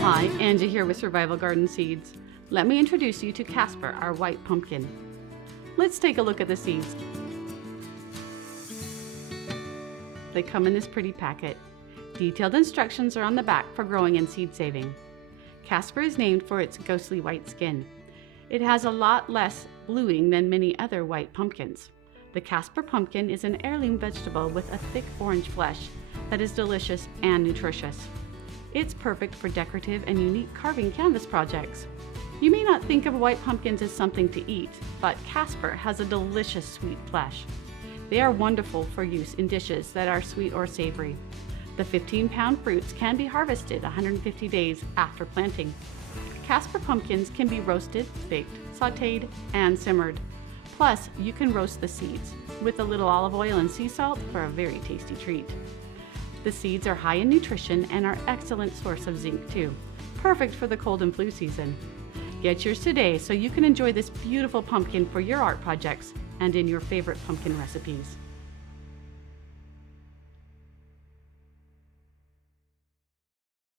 Hi, Angie here with Survival Garden Seeds. Let me introduce you to Casper, our white pumpkin. Let's take a look at the seeds. They come in this pretty packet. Detailed instructions are on the back for growing and seed saving. Casper is named for its ghostly white skin. It has a lot less bluing than many other white pumpkins. The Casper pumpkin is an heirloom vegetable with a thick orange flesh that is delicious and nutritious. It's perfect for decorative and unique carving canvas projects. You may not think of white pumpkins as something to eat, but Casper has a delicious sweet flesh. They are wonderful for use in dishes that are sweet or savory. The 15-pound fruits can be harvested 150 days after planting. Casper pumpkins can be roasted, baked, sautéed, and simmered. Plus, you can roast the seeds with a little olive oil and sea salt for a very tasty treat. The seeds are high in nutrition and are an excellent source of zinc too, perfect for the cold and flu season. Get yours today so you can enjoy this beautiful pumpkin for your art projects and in your favorite pumpkin recipes.